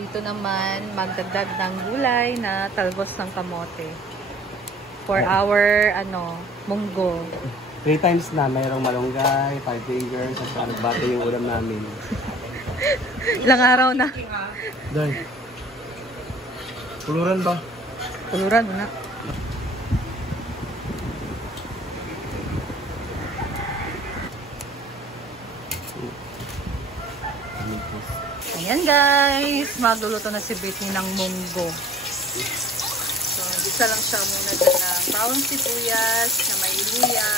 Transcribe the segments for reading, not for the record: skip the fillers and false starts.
Dito naman, magdagdag ng gulay na talbos ng kamote. For our, munggo. 3 times na, mayroong malunggay, 5 fingers, at bate yung ulam namin. Ilang araw na. Doon. Puluran ba? Puluran mo na. Ayan guys, magluluto na si Britney ng munggo. So, gisa lang siya muna dyan ng brown sibuyas na may luya.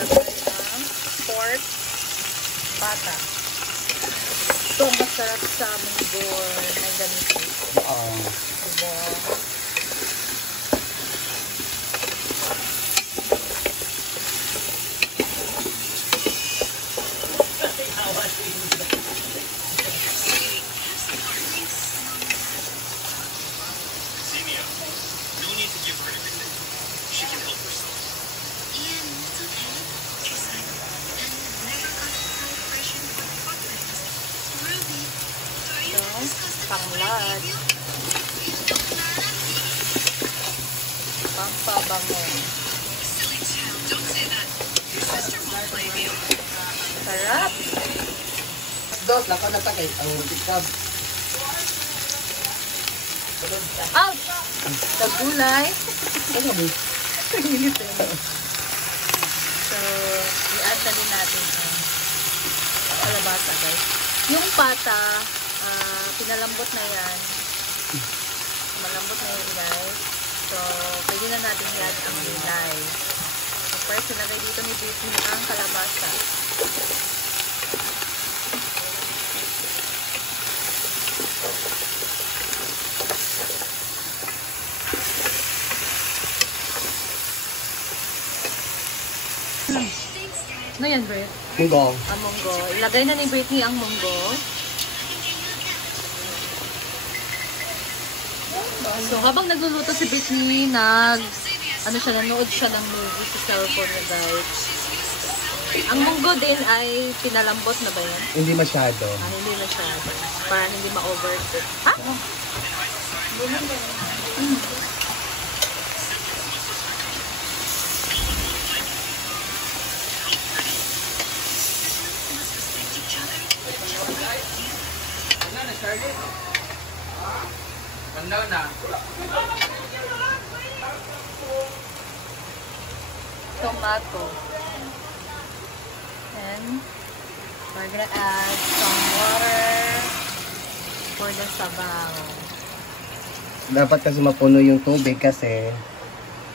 Lagay ng pork, pata. Ito ang masarap sa munggo na ganito. Diba? Panglat, pampabango. Sarap. Dos, lako na takay. Ang tikab. Ouch! Sa gulay. So, i-add na din natin ang kalabasa guys. Yung pata, pinalambot na yan. Malambot na yan guys. So, pwede na natin i-add ang gulay. So, first, sinagay dito ni Britney ang kalabasa. Ano yan, Brit? Munggo. Ang munggo. Ilagay na ni Britney ang munggo. So, habang nagluluto si Britney, nanood siya ng movie sa cellphone niya, guys. Ang munggo din ay pinalambot na ba yan? Hindi masyado. Hindi masyado. Para hindi ma-overcook. Ha? Pandaw na. Tomato. And we're gonna add some water for the sabaw. Dapat kasi mapuno yung tubig kasi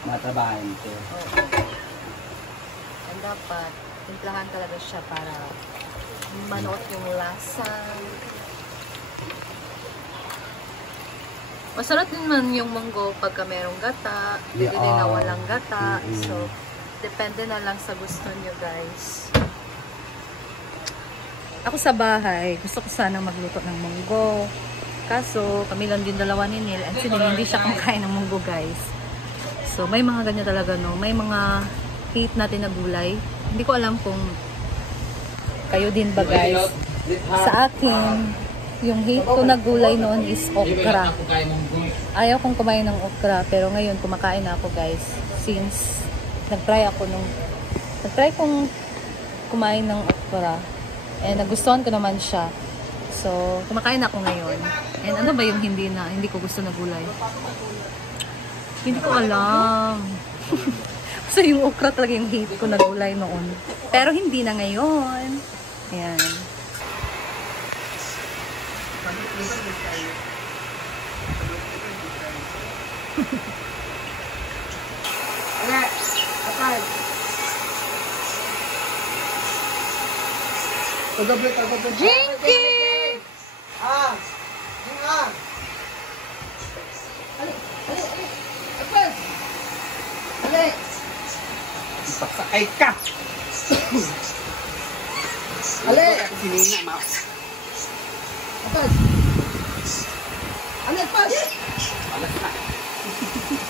matabahan ito. Oo. And dapat timplahan talaga siya para manuot yung lasa. Masarap din man yung munggo pagka merong gata, pwede din na walang gata. So, depende na lang sa gusto nyo guys. Ako sa bahay, gusto ko sanang magluto ng munggo. Kaso, kami lang din dalawa ni Neil. And hindi siya kumakain ng munggo guys. So, may mga ganyan talaga no. May mga hate natin na gulay. Hindi ko alam kung kayo din ba guys. Sa akin, yung hate ko na gulay noon is okra. Ayaw kong kumain ng okra, pero ngayon kumakain na ako guys. Since nag-try kong kumain ng okra. And nagustuhan ko naman siya. So, kumakain ako ngayon. And ano ba yung hindi ko gusto na gulay? Hindi ko alam. So, yung okra talaga yung hate ko na gulay noon. Pero hindi na ngayon. Ayan. Jinky! Pasakay ka! Ale! Sinina, ma. Atas! Ale, pas! Alas na.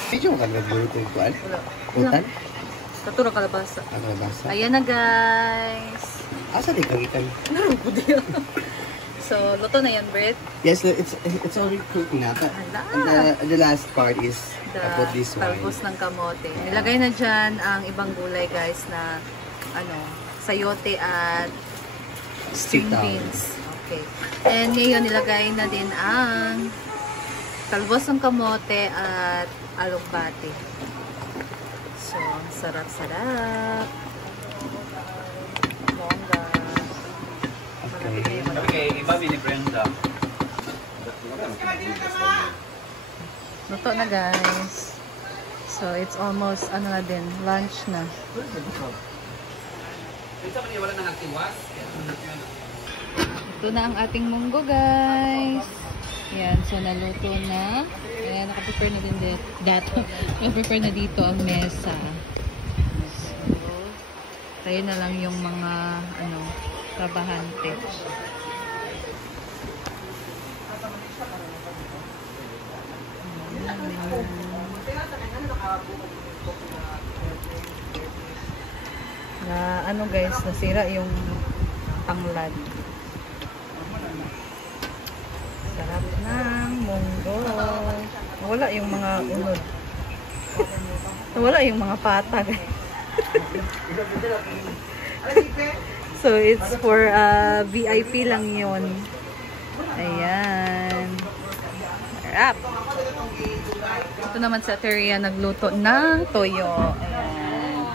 Medyo magagulito yung kuwan. Utan? Katuro kalabasa. Kalabasa. Ayan na guys. Asa di kagitan? So, luto na yan, Brett. Yes, it's already cooked na. But the last part is about this one. Talbos ng kamote. Nilagay na dyan ang ibang gulay, guys, na sayote at string beans. Okay. And ngayon, nilagay na din ang talbos ng kamote at alugbati. So, sarap-sarap. Bongga. Okay, iba binibrenda. Luto na, guys. So, it's almost, na din, lunch na. Ito na ang ating munggo, guys. Ayan, so naluto na. Ayan, nakaprepare na din dito. Nakaprepare na dito ang mesa. So, tayo na lang yung mga, trabahante. Na guys, nasira yung tanglad. Sarap ng munggo. Wala yung mga unod. Wala yung mga pata, guys. So it's for VIP lang yun. Ayan. Sarap. Ito naman sa Teria nagluto ng toyo. Ayan.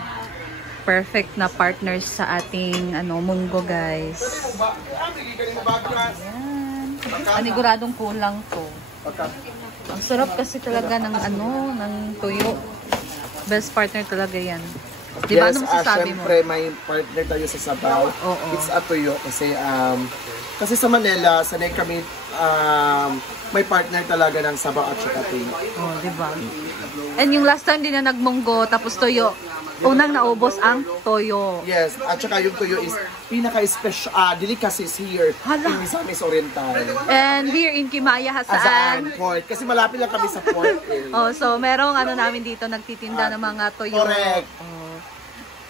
Perfect na partners sa ating munggo, guys. Ayan. Paniguradong kulang to. Ang sarap kasi talaga ng ng tuyo. Best partner talaga yan. Di ba? Yes, Ano masasabi mo? syempre may partner tayo sa sabaw. Oo. It's a tuyo kasi sa Manila, sanay kami may partner talaga ng sabaw at saka tuyo. Oh, di ba? And yung last time din na nagmunggo tapos toyo, unang naubos ang toyo. Yes, at saka yung tuyo is pinaka-special delicacies here Hala. in Misamis Oriental. And here in Kimaya, Saan? Hasaan. Port. Kasi malapit lang kami sa port. Oh, so merong namin dito nagtitinda ng mga toyo. Correct. Oh,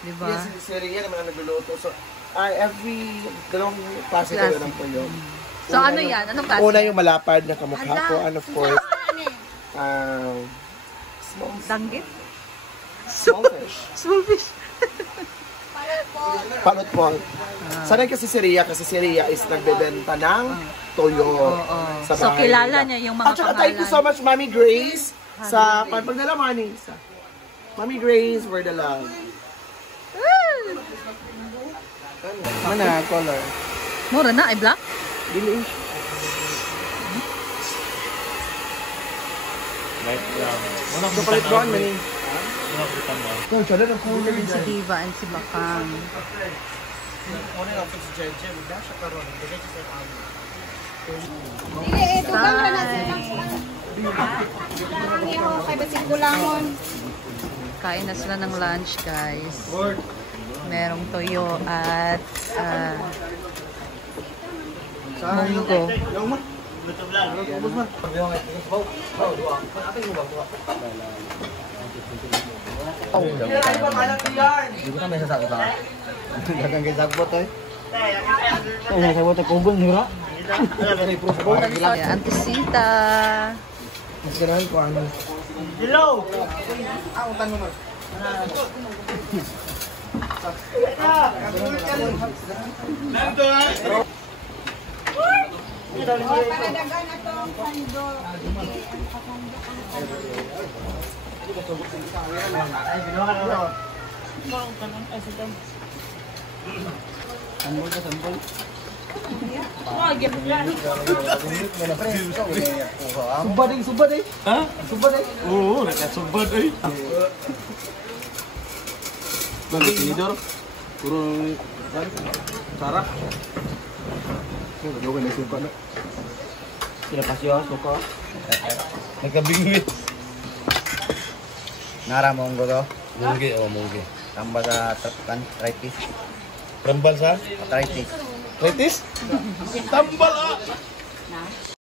di ba? Yes, si Seria naman ang nagluluto. So, every dalawang klase tayo ng tuyo. So ano yan? Anong klase? Una yung malapad na kamukha ko, and of course, small Danggit? fish. Small fish. Palot po. Sanay kasi si Ria is nagbebenta ng toyo sa So bahay kilala nila. niya yung mga At saka thank you so much, Mami Grace, sa pagdala money. Mami Grace, for the love. Mana color? Mura na, ay black? Dili. So palit brown man eh. Ito, siya lang ang Ito din si Diva and si Bakang. Kain na sila ng lunch, guys. Merong toyo at munggo. Hindi ko na may sasakit ka. Dagang kay sagbot eh. Ay, sagbot ay kubong nira. Yeah, Antisita. Mas ganahan ko ano. Hello! Ako tanong mo. Sambol ka, sambol. Subad eh. Ha? Subad eh. Oo, nakasubad eh. Bagi tinidor. Puro sarap. Ano ka na suka na? Sila pasyo, suko. Nagkabingwit. Nara monggo to. Munggi, munggi. Tambah sa arthritis. Rambal sa? Arthritis. Kritis? Tambal ah!